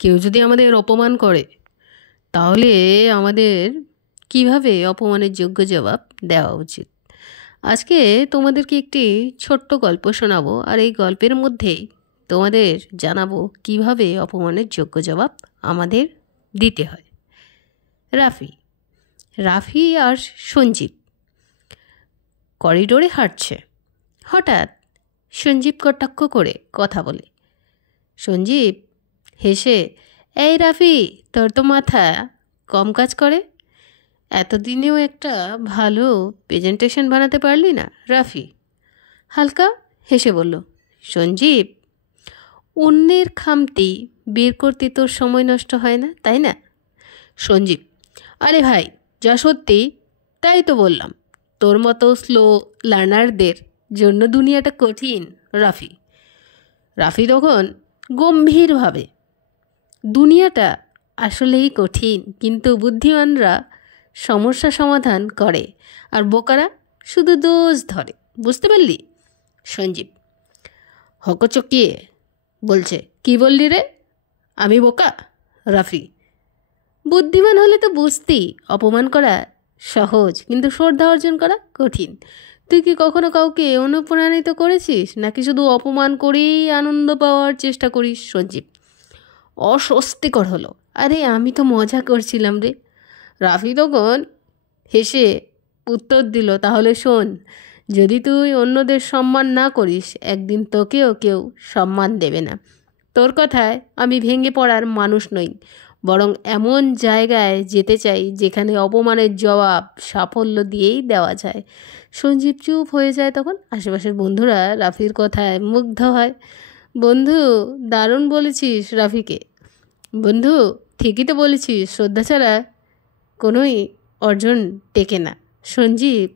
কেউ যদি আমাদের অপমান করে তাহলে আমাদের কিভাবে অপমানের যোগ্য জবাব দেওয়া উচিত। আজকে তোমাদেরকে একটি ছোট্ট গল্প শোনাবো, আর এই গল্পের মধ্যেই তোমাদের জানাবো কিভাবে অপমানের যোগ্য জবাব আমাদের দিতে হয়। রাফি আর সঞ্জীব করিডোরে হাঁটছে। হঠাৎ সঞ্জীব কটাক্ষ করে কথা বলে। সঞ্জীব হেসে, এই রাফি, তোর তো মাথা কম কাজ করে, এতদিনেও একটা ভালো প্রেজেন্টেশন বানাতে পারলি না। রাফি হালকা হেসে বলল, সঞ্জীব, অন্যের খামতি বের করতে তোর সময় নষ্ট হয় না, তাই না? সঞ্জীব, আরে ভাই, যা সত্যি তাই তো বললাম, তোর মতো স্লো লার্নারদের জন্য দুনিয়াটা কঠিন। রাফি তখন গম্ভীরভাবে, দুনিয়াটা আসলেই কঠিন, কিন্তু বুদ্ধিমানরা সমস্যা সমাধান করে আর বোকারা শুধু দোষ ধরে, বুঝতে পারলি? সঞ্জীব হকচকিয়ে বলছে, কি বললি রে, আমি বোকা? রাফি, বুদ্ধিমান হলে তো বুঝতি অপমান করা সহজ, কিন্তু শ্রদ্ধা অর্জন করা কঠিন। তুই কি কখনো কাউকে অনুপ্রাণিত করেছিস, নাকি শুধু অপমান করেই আনন্দ পাওয়ার চেষ্টা করিস? সঞ্জীব অস্বস্তিকর হলো, আরে আমি তো মজা করছিলাম রে। রাফি তখন হেসে উত্তর দিল, তাহলে শোন, যদি তুই অন্যদের সম্মান না করিস, একদিন তোকেও কেউ সম্মান দেবে না। তোর কথায় আমি ভেঙে পড়ার মানুষ নই, বরং এমন জায়গায় যেতে চাই যেখানে অপমানের জবাব সাফল্য দিয়েই দেওয়া যায়। সঞ্জীব চুপ হয়ে যায়। তখন আশেপাশের বন্ধুরা রাফির কথায় মুগ্ধ হয়। বন্ধু, দারুণ বলেছিস রাফিকে। বন্ধু, ঠিকই তো বলেছিস, শ্রদ্ধা ছাড়া কোনোই অর্জন টেকে না। সঞ্জীব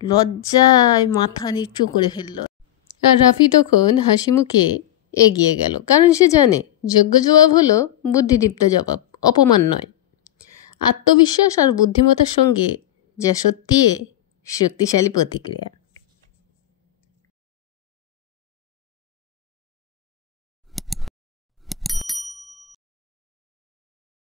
লজ্জায় মাথা নিচু করে ফেলল, আর রাফি তখন হাসি মুখে এগিয়ে গেল, কারণ সে জানে যোগ্য জবাব হলো বুদ্ধিদীপ্ত জবাব, অপমান নয়। আত্মবিশ্বাস আর বুদ্ধিমত্তার সঙ্গে যা সত্যি শক্তিশালী প্রতিক্রিয়া।